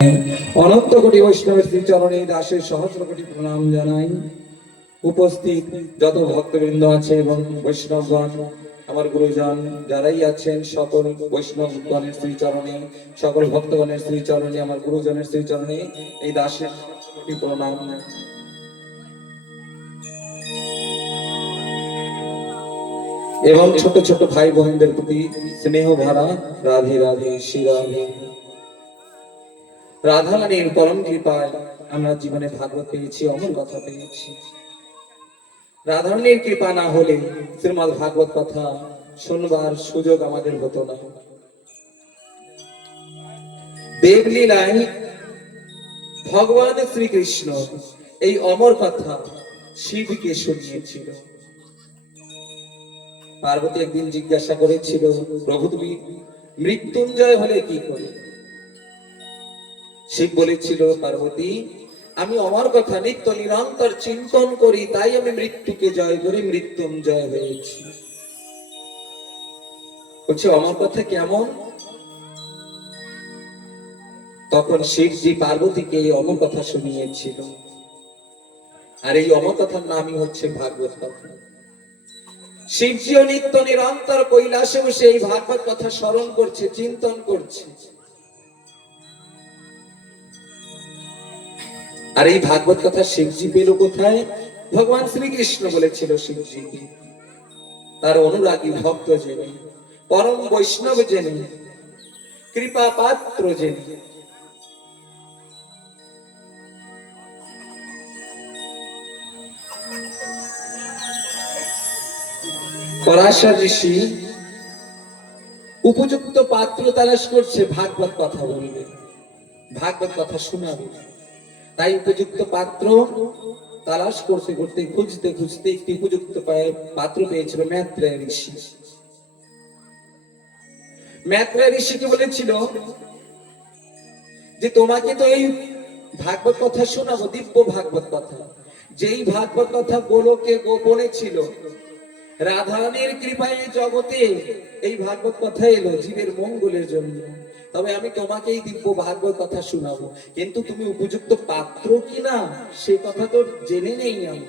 অনন্ত কোটি বৈষ্ণবের শ্রীচরণে দাসের সহস্র কোটি প্রণাম জানাই। উপস্থিত যত ভক্তবৃন্দ আছে এবং বৈষ্ণবগণ, আমার গুরুজন যারাই আছেন, সকল বৈষ্ণবগণের শ্রীচরণে, সকল ভক্তগণের শ্রীচরণে, আমার গুরুজনের শ্রীচরণে এই দাসের কোটি প্রণাম। এবং ছোট ছোট ভাই বোনদের প্রতি স্নেহ ভরা রাধে রাধে শ্রী রাধে। রাধা রানীর পরম কৃপায় আমরা জীবনে ভাগবত পেয়েছি, অমর কথা পেয়েছি। রাধা রানীর কৃপা না হলে শ্রীমদ্ ভাগবত কথা শুনবার সুযোগ আমাদের হতো না। দেবলীলায় ভগবান শ্রীকৃষ্ণ এই অমর কথা শিবকে শুনিয়েছিল। পার্বতী একদিন জিজ্ঞাসা করেছিল, প্রভু তুমি মৃত্যুঞ্জয় হলে কি করে? শিব বলেছিল, পার্বতী আমি অমর কথা নিত্য নিরন্তর চিন্তন করি, তাই আমি মৃত্যুকে জয় করে মৃত্যুঞ্জয় হয়েছি। বলছে অমর কথা কেমন? তখন শিবজি পার্বতীকে এই অমর কথা শুনিয়েছিল। আর এই অমর কথার নামই হচ্ছে ভাগবত কথা। শিবজিও নিত্য নিরন্তর কৈলাসে বসে এই ভাগবত কথা স্মরণ করছে, চিন্তন করছে। আর এই ভাগবত কথা শিবজি পেল কোথায়? ভগবান শ্রীকৃষ্ণ বলেছিল শিবজিকে, তার অনুরাগী ভক্ত জেনে, পরম বৈষ্ণব জেনে, কৃপা পাত্র জেনে। পরাশর ঋষি উপযুক্ত পাত্র তালাশ করছে, ভাগবত কথা বলবে, ভাগবত কথা শোনাবে। তাই উপযুক্ত পাত্র তালাশ করতে করতে, খুঁজতে খুঁজতে একটি উপযুক্ত পাত্র পেয়েছিল ম্যাত্রেয় ঋষি। ম্যাত্রেয় ঋষিকে বলেছিল যে তোমাকে তো এই ভাগবত কথা শোনাবো, দিব্য ভাগবত কথা। যেই ভাগবত কথা গোলকে গোপনে ছিল, রাধারানীর কৃপায় জগতে এই ভাগবত কথা এলো জীবের মঙ্গলের জন্য। তবে আমি তোমাকে এই দিব্য ভাগবত কথা শোনাবো, কিন্তু তুমি উপযুক্ত পাত্র কিনা সে কথা তো জেনে নেই আমি।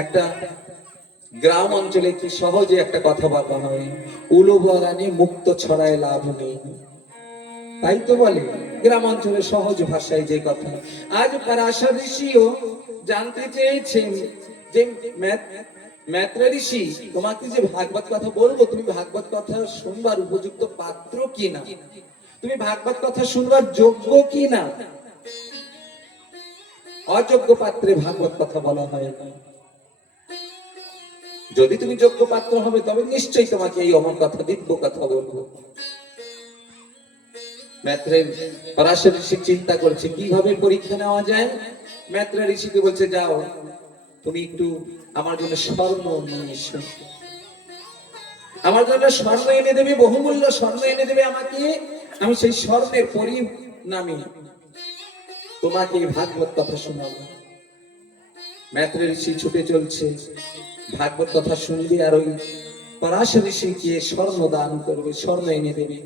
একটা গ্রাম অঞ্চলে কি সহজে একটা কথা বলা হয়, উলো বাগানে মুক্ত ছড়ায় লাভ নেই। তাই তো বলে গ্রাম অঞ্চলে সহজ ভাষায় যে কথা। আজ পরাশর ঋষিও জানতে চেয়েছেন যে ম্যাত্রেয় ঋষি তোমাকে যে ভাগবত কথা বলবো, তুমি ভাগবত কথা শুনবার উপযুক্ত পাত্র কিনা, তুমি ভাগবত কথা শুনবার যোগ্য কিনা। অযোগ্য পাত্রে ভাগবত কথা বলা হয় না। যদি তুমি যোগ্য পাত্র হবে তবে নিশ্চয়ই তোমাকে এই অমর কথা, দিব্য কথা বলবো। ম্যাত্রেয় পরাশর ঋষি চিন্তা করছে কিভাবে পরীক্ষা নেওয়া যায়। ম্যাত্রেয় ঋষিকে বলছে, যাও তুমি একটু আমার জন্য স্বর্ণ নিয়ে এসো, আমার জন্য স্বর্ণ এনে দেবে, বহুমূল্য স্বর্ণ এনে দেবে আমাকে। আমি সেই স্বর্ণের পরিণামে তোমাকে ভাগবত কথা শোনাবো। ম্যাত্রেয় ঋষি ছুটে চলছে, ভাগবত কথা শুনবে আর ওই পরাশর ঋষিকে স্বর্ণ দান করবে, স্বর্ণ এনে দেবে।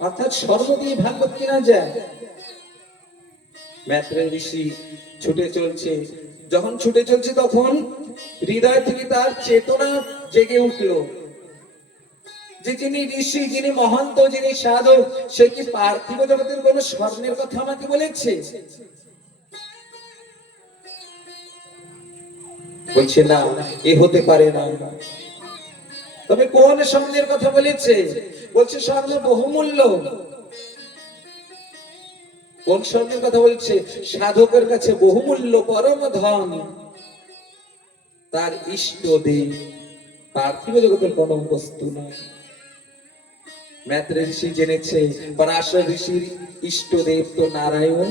অর্থাৎ স্বর্ণ দিয়ে ভাগবত কেনা যায়। ম্যাত্রেয় ঋষি ছুটে চলছে, যখন ছুটে চলছে তখন হৃদয় থেকে তার চেতনা জেগে উঠলো যে যিনি ঋষি, যিনি মহন্ত, যিনি সাধক, সে কি পার্থিব জগতের কোন স্বর্ণের কথা আমাকে বলেছে? বলছে না, এ হতে পারে না। তবে কোন স্বর্ণের কথা বলেছে? বলছে স্বর্ণ বহুমূল্য। কোন স্বর্ণের কথা বলছে? সাধকের কাছে বহুমূল্য পরম ধন, তার ইষ্ট দেব, পার্থিব জগতের কোন বস্তু নয়। ম্যাত্রেয় ঋষি জেনেছে পরাশর ঋষির ইষ্ট দেব তো নারায়ণ,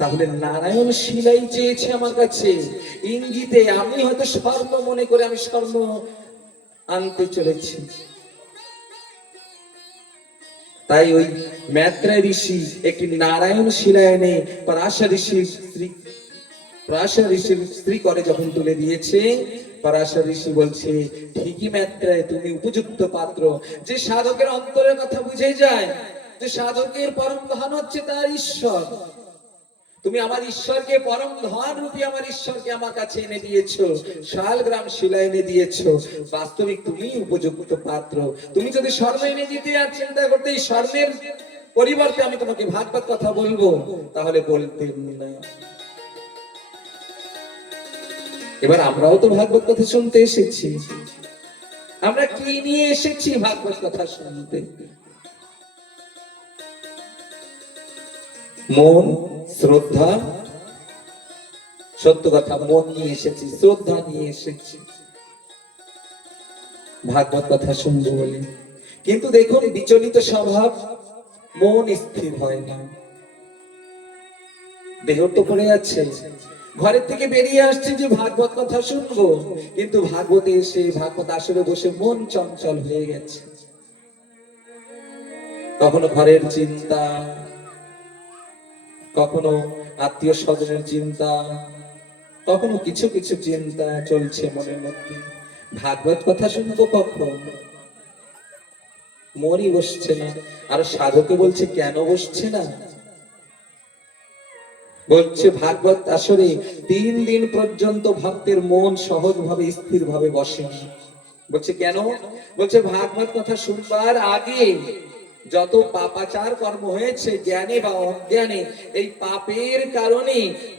তাহলে নারায়ণ শিলাই চেয়েছে আমার কাছে ইঙ্গিতে। আমি হয়তো স্বর্ণ মনে করে আমি স্বর্ণ আনতে চলেছি। তাই ওই ম্যাত্রেয় ঋষি একটি নারায়ণ শিলা এনে পরাশর ঋষির স্ত্রী করে যখন তুলে দিয়েছে, পরাশর ঋষি বলছে, ঠিকই ম্যাত্রেয় তুমি উপযুক্ত পাত্র। যে সাধকের অন্তরের কথা বুঝে যায়, যে সাধকের পরম ধন হচ্ছে তার ঈশ্বর। তুমি আমার ঈশ্বরকে, পরম ধন রূপী আমার ঈশ্বরকে আমার কাছে এনে দিয়েছো, শালগ্রাম শিলা এনে দিয়েছো। বাস্তবিক তুমি উপযুক্ত পাত্র। তুমি যদি স্বর্ণ এনে দিতে আর চিন্তা করতে এই স্বর্ণের পরিবর্তে আমি তোমাকে ভাগবত কথা বলবো, তাহলে বলতেন না। এবার আমরাও তো ভাগবত কথা শুনতে এসেছি। আমরা কি নিয়ে এসেছি ভাগবত কথা শুনতে? মন, শ্রদ্ধা, সত্য কথা, মন নিয়ে এসেছি, শ্রদ্ধা নিয়ে এসেছি ভাগবত কথা শুনবো বলে। কিন্তু দেখুন, বিচলিত স্বভাব, মন স্থির হয় না। দেহ তো পড়ে আছে, ঘরের থেকে বেরিয়ে আসছে যে ভাগবত কথা শুনবো, কিন্তু ভাগবতে এসে, ভাগবত আসরে বসে মন চঞ্চল হয়ে গেছে। কখনো ঘরের চিন্তা, কখনো আত্মীয় স্বজনের চিন্তা, কখনো কিছু কিছু চিন্তা চলছে মনের মধ্যে। ভাগবত কথা শুনবো কখন? মনই বসছে না। আর সাধকে বলছে কেন বসছে না? বলছে ভাগবত আসরে 3 দিন পর্যন্ত ভক্তের মন সহজভাবে স্থির ভাবে বসে না। বলছে কেন? বলছে ভাগবত কথা শুনবার আগে যত পাপাচার কর্ম হয়েছে জ্ঞানে বা অজ্ঞানে, এই পাপের কারণে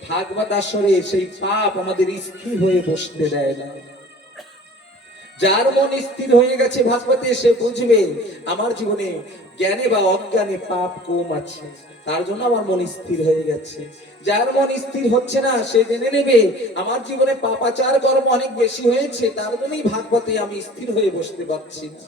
ভাগবত আসরে সেই পাপ আমাদের স্থির হয়ে বসতে দেয় না। যার মন স্থির হয়ে গেছে ভাগবতে, সে বুঝবে আমার জীবনে জ্ঞানে বা অজ্ঞানে পাপ কম আছে, তার জন্য আমার মন স্থির হয়ে গেছে। যার মন স্থির হচ্ছে না, সে জেনে নেবে আমার জীবনে পাপাচার কর্ম অনেক বেশি হয়েছে, তার জন্যই ভাগবতে আমি স্থির হয়ে বসতে পারছি না।